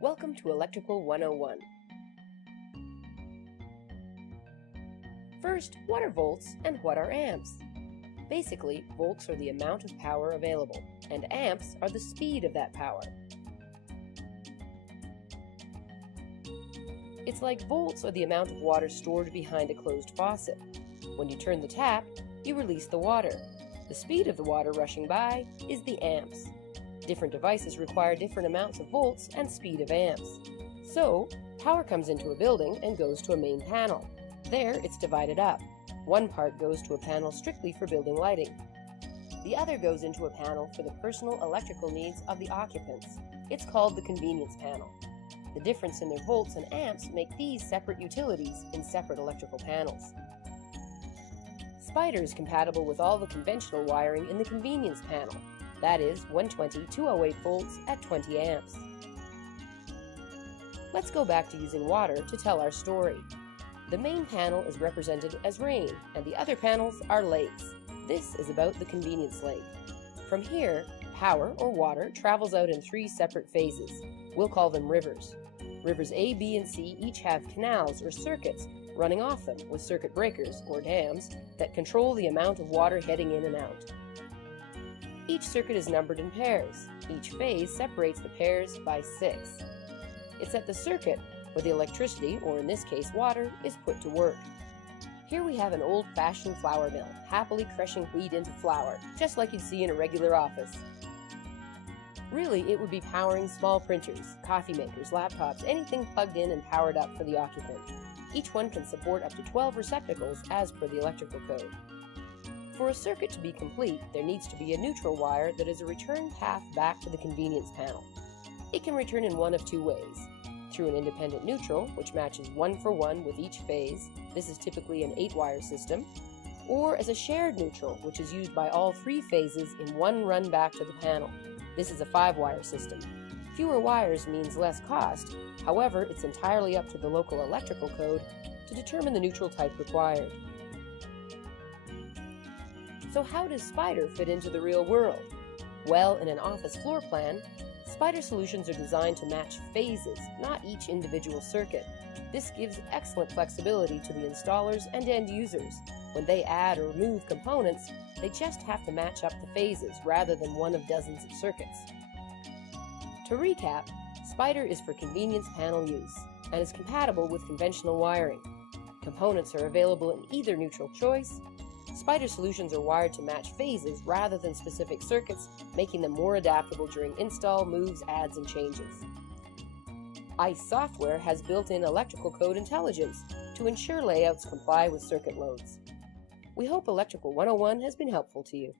Welcome to Electrical 101. First, what are volts and what are amps? Basically, volts are the amount of power available, and amps are the speed of that power. It's like volts are the amount of water stored behind a closed faucet. When you turn the tap, you release the water. The speed of the water rushing by is the amps. Different devices require different amounts of volts and speed of amps. So, power comes into a building and goes to a main panel. There, it's divided up. One part goes to a panel strictly for building lighting. The other goes into a panel for the personal electrical needs of the occupants. It's called the convenience panel. The difference in their volts and amps make these separate utilities in separate electrical panels. Spider is compatible with all the conventional wiring in the convenience panel. That is 120/208 volts at 20 amps. Let's go back to using water to tell our story. The main panel is represented as rain, and the other panels are lakes. This is about the convenience lake. From here, power or water travels out in 3 separate phases. We'll call them rivers. Rivers A, B, and C each have canals or circuits running off them with circuit breakers or dams that control the amount of water heading in and out. Each circuit is numbered in pairs. Each phase separates the pairs by 6. It's at the circuit where the electricity, or in this case water, is put to work. Here we have an old-fashioned flour mill, happily crushing wheat into flour, just like you'd see in a regular office. Really, it would be powering small printers, coffee makers, laptops, anything plugged in and powered up for the occupant. Each one can support up to 12 receptacles as per the electrical code. For a circuit to be complete, there needs to be a neutral wire that is a return path back to the convenience panel. It can return in one of 2 ways. Through an independent neutral, which matches 1 for 1 with each phase, this is typically an 8-wire system, or as a shared neutral, which is used by all 3 phases in one run back to the panel. This is a 5-wire system. Fewer wires means less cost, however, it's entirely up to the local electrical code to determine the neutral type required. So how does Spider fit into the real world? Well, in an office floor plan, Spider solutions are designed to match phases, not each individual circuit. This gives excellent flexibility to the installers and end users. When they add or remove components, they just have to match up the phases rather than one of dozens of circuits. To recap, Spider is for convenience panel use and is compatible with conventional wiring. Components are available in either neutral choice. Spider solutions are wired to match phases rather than specific circuits, making them more adaptable during install, moves, adds, and changes. ICE software has built-in electrical code intelligence to ensure layouts comply with circuit loads. We hope Electrical 101 has been helpful to you.